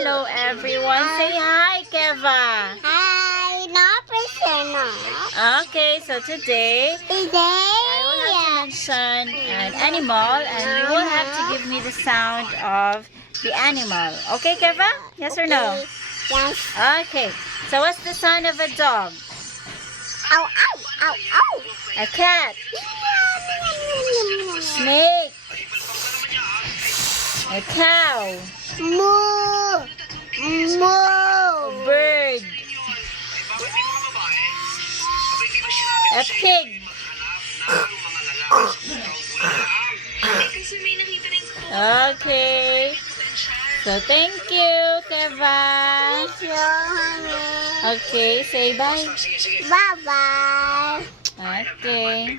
Hello everyone. Say hi, Kevah. Hi, not personal. Okay, so today I will have to mention an animal and you will have to give me the sound of the animal. Okay, Kevah? Yes or no? Yes. Okay. So what's the sound of a dog? Ow, ow, ow, ow. A cat. Snake. A cow. Moo. Moo. Bird. A pig. Okay. So thank you, Kevah. Thank you, honey. Okay, say bye. Bye-bye. Okay.